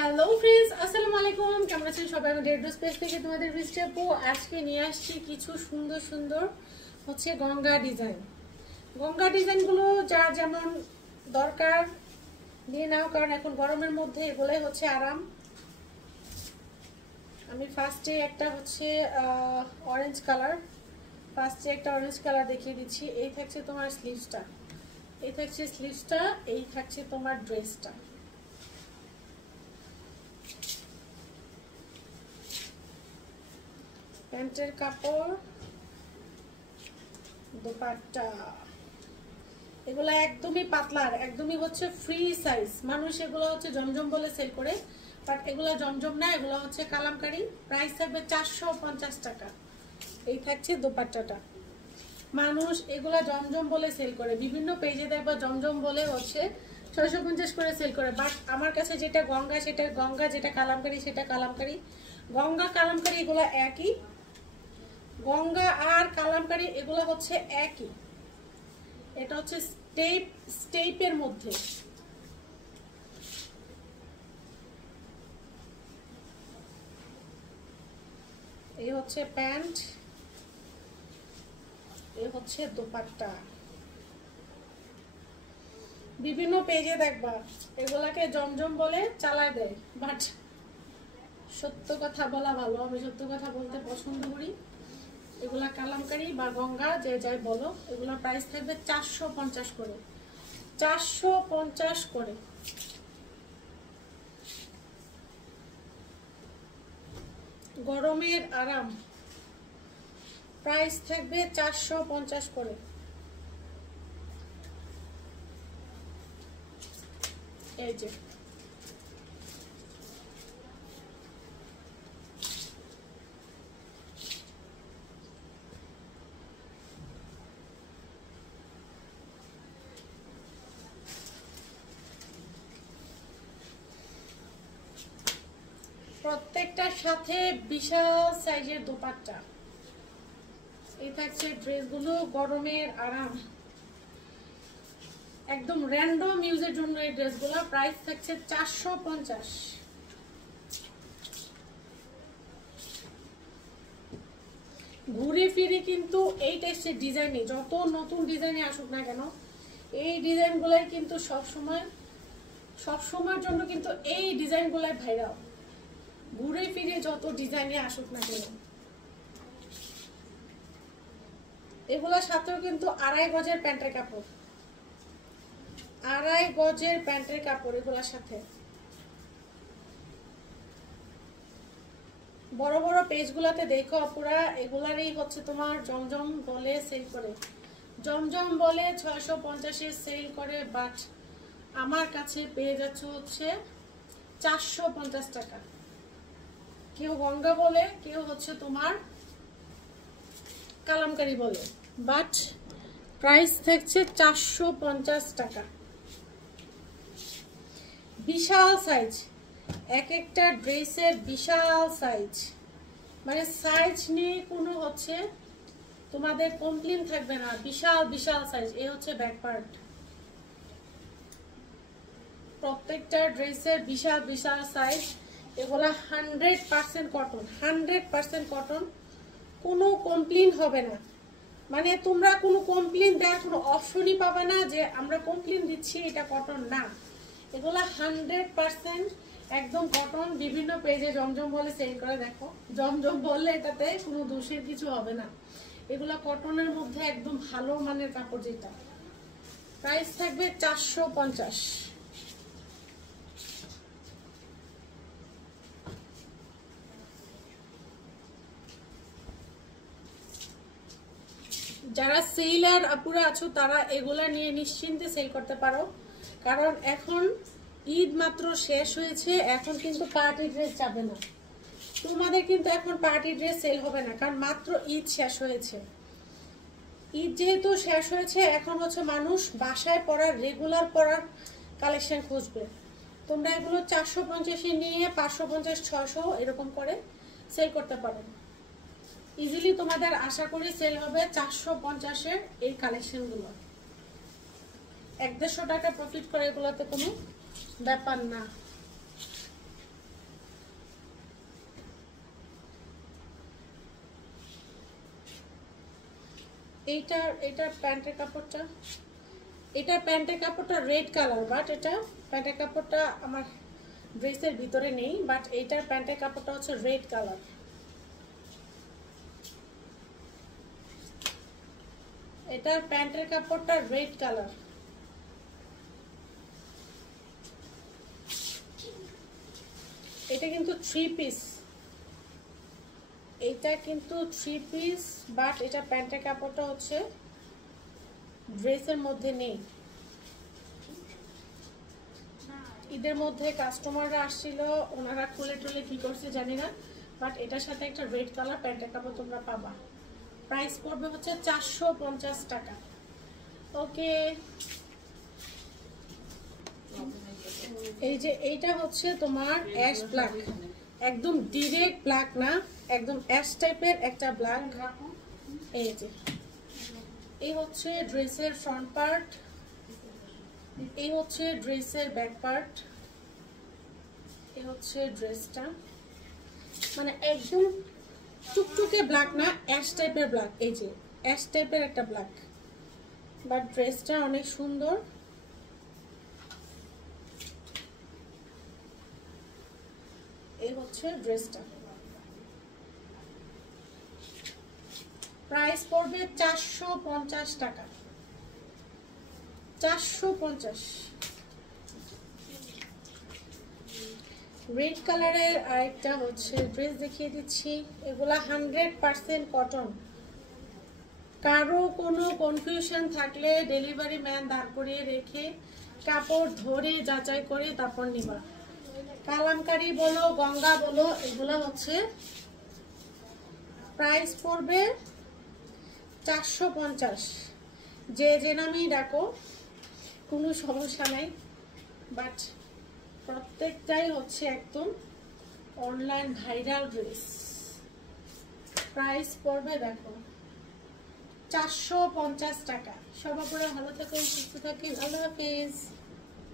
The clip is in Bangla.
হ্যালো ফ্রেন্ডস, আসসালামু আলাইকুম। কেমন আছেন সবাই? আমাদের রেডিও স্পেস থেকে তোমাদের বৃষ্টি আপু আজকে নিয়ে আসছি কিছু সুন্দর সুন্দর হচ্ছে গঙ্গা ডিজাইন। গঙ্গা ডিজাইনগুলো যার যেমন দরকার নিয়ে নাও, কারণ এখন গরমের মধ্যে এগুলোই হচ্ছে আরাম। আমি ফার্স্টে একটা হচ্ছে অরেঞ্জ কালার দেখিয়ে দিচ্ছি। এই থাকছে তোমার স্লিভসটা, এই থাকছে তোমার ড্রেসটা। প্যান্টের কাপড়, দোপাট্টা, এগুলো একদমই পাতলার, একদমই হচ্ছে ফ্রি সাইজ। মানুষ এগুলো হচ্ছে জমজম বলে সেল করে, বাট এগুলো জমজম না, এগুলো হচ্ছে কালামকারী। প্রাইস থাকবে 450 টাকা। এই থাকছে দোপাট্টাটা। মানুষ এগুলা জমজম বলে সেল করে, বিভিন্ন পেজে দেখবা জমজম বলে হচ্ছে 650 করে সেল করে, বাট আমার কাছে যেটা গঙ্গা সেটা গঙ্গা, যেটা কালামকারী সেটা কালামকারী। গঙ্গা কালামকারী এগুলো একই, গঙ্গা আর কালামকারী এগুলো হচ্ছে একই। এটা হচ্ছে স্টেপের মধ্যে। এই হচ্ছে প্যান্ট, এই হচ্ছে দোপাট্টা। বিভিন্ন পেজে দেখবা এগুলাকে জমজম বলে চালায় দেয়, বাট সত্য কথা বলা ভালো। আমি সত্য কথা বলতে পছন্দ করি। এগুলা কালামকারী বা গঙ্গা যে যাই বলো, এগুলোর প্রাইস থাকবে 450 করে, 450 করে। গরমের আরাম, প্রাইস থাকবে 450 করে। এই যে প্রত্যেকটার সাথে বিশাল সাইজের দোপাট্টা। এই থাকছে ড্রেসগুলো, গরমের আরাম, একদম র্যান্ডম ইউজের জন্য এই ড্রেসগুলো। প্রাইস থাকছে 450। ঘুরে ফিরে কিন্তু এই টেস্টের ডিজাইনে, যত নতুন ডিজাইনে আসুক না কেন, এই ডিজাইনগুলাই কিন্তু সবসময়ের জন্য কিন্তু এই ডিজাইনগুলাই ভাইরাল। ঘুরে ফিরে যত ডিজাইনে আসুক না কেন, এগুলোর সাথেও কিন্তু 2.5 গজের প্যান্টের কাপড়, 2.5 গজের প্যান্টের কাপড় এগুলোর সাথে। বড় বড় পেজগুলোতে দেখো আপুরা, এগুলারই হচ্ছে তোমার জমজম বলে সেল করে, জমজম বলে 650-এ সেল করে, বাট আমার কাছে পেয়ে যাচ্ছে হচ্ছে 450 টাকা। কেউ গঙ্গা বলে, কেউ হচ্ছে তোমার কালামকারী বলে, বাট প্রাইস থাকছে 450 টাকা। বিশাল সাইজ, এক একটা ড্রেসের বিশাল সাইজ, মানে সাইজ নিয়ে কোনো হচ্ছে তোমাদের কমপ্লেন থাকবে না। বিশাল বিশাল সাইজ। এই হচ্ছে ব্যাক পার্ট। প্রত্যেকটা ড্রেসের বিশাল বিশাল সাইজ। এগুলা 100% কটন, 100% কটন, কোনো কমপ্লেন হবে না। মানে তোমরা কোনো কমপ্লেন দেওয়ার কোনো অপশনই পাবে না যে আমরা কমপ্লেন দিচ্ছি এটা কটন না। এগুলা 100% একদম কটন। বিভিন্ন পেজে জমজম বলে সেল করে, দেখো জমজম বললে এটাতে কোনো দোষের কিছু হবে না। এগুলা কটনের মধ্যে একদম ভালো মানের কাপড় যেটা। প্রাইস থাকবে 450। যারা সেলার আপুরা আছো তারা এগুলা নিয়ে নিশ্চিন্তে সেল করতে পারো, কারণ এখন ঈদ মাত্র শেষ হয়েছে। এখন কিন্তু পার্টি ড্রেস যাবে না, তোমাদের কিন্তু এখন পার্টি ড্রেস সেল হবে না, কারণ মাত্র ঈদ শেষ হয়েছে। ঈদ যেহেতু শেষ হয়েছে, এখন হচ্ছে মানুষ বাসায় পরার, রেগুলার পরার কালেকশন খুঁজবে। তোমরা এগুলো 450-এ নিয়ে 550-600 এরকম করে সেল করতে পারো। ইজিলি তোমাদের আশা করি সেল হবে 450-এর এই কালেকশনগুলো। 100-150 টাকা প্রফিট করে, এগুলোতে কোনো ব্যাপার না। এইটার প্যান্টের কাপড়টা, এটা প্যান্টের কাপড়টা রেড কালার, বাট এটা প্যান্টের কাপড়টা আমার ড্রেসের ভিতরে নেই, বাট এইটার প্যান্টের কাপড়টা হচ্ছে রেড কালার। এটার প্যান্টের কাপড়টা রেড কালার। এটা কিন্তু 3 পিস, এটা কিন্তু 3 পিস, বাট এটা প্যান্টের কাপড়টা হচ্ছে ড্রেসের মধ্যে নেই। ঈদের মধ্যে কাস্টমাররা আসছিল, ওনারা খুলে টুলে কি করছে জানি না, বাট এটার সাথে একটা রেড কালার প্যান্টের কাপড় তোমরা পাবা। প্রাইস পড়বে হচ্ছে 450 টাকা। ওকে, এই যে এইটা হচ্ছে তোমার অ্যাশ ব্ল্যাক, একদম ডিরেক্ট ব্ল্যাক না, একদম অ্যাশ টাইপের একটা ব্ল্যাক। এই যে এই হচ্ছে ড্রেসের ফ্রন্ট পার্ট, এই হচ্ছে ড্রেসের ব্যাক পার্ট, এই হচ্ছে ড্রেসটা, মানে একদম টুকটুকে ব্ল্যাক না, অ্যাশ টাইপের ব্ল্যাক। এই যে অ্যাশ টাইপের একটা ব্ল্যাক, বাট ড্রেসটা অনেক সুন্দর। এই হচ্ছে ড্রেসটা, প্রাইস পড়বে 450 টাকা, 450। রেড কালারের আরেকটা হচ্ছে ড্রেস দেখিয়ে দিচ্ছি, এগুলা 100% কটন। কারো কোনো কনফিউশন থাকলে ডেলিভারি ম্যান দাঁড় করিয়ে রেখে কাপড় ধরে যাচাই করে তারপর নিবা। কালামকারী বলো, গঙ্গা বলো, এগুলো হচ্ছে প্রাইস পড়বে 450। যে নামেই ডাকো কোনো সমস্যা নাই, বাট প্রত্যেকটাই হচ্ছে একদম অনলাইন ভাইরাল ড্রেস। প্রাইস পড়বে দেখো 450 টাকা। সবার পরে ভালো থাকুন, সুস্থ থাকি, আল্লাহ হাফেজ।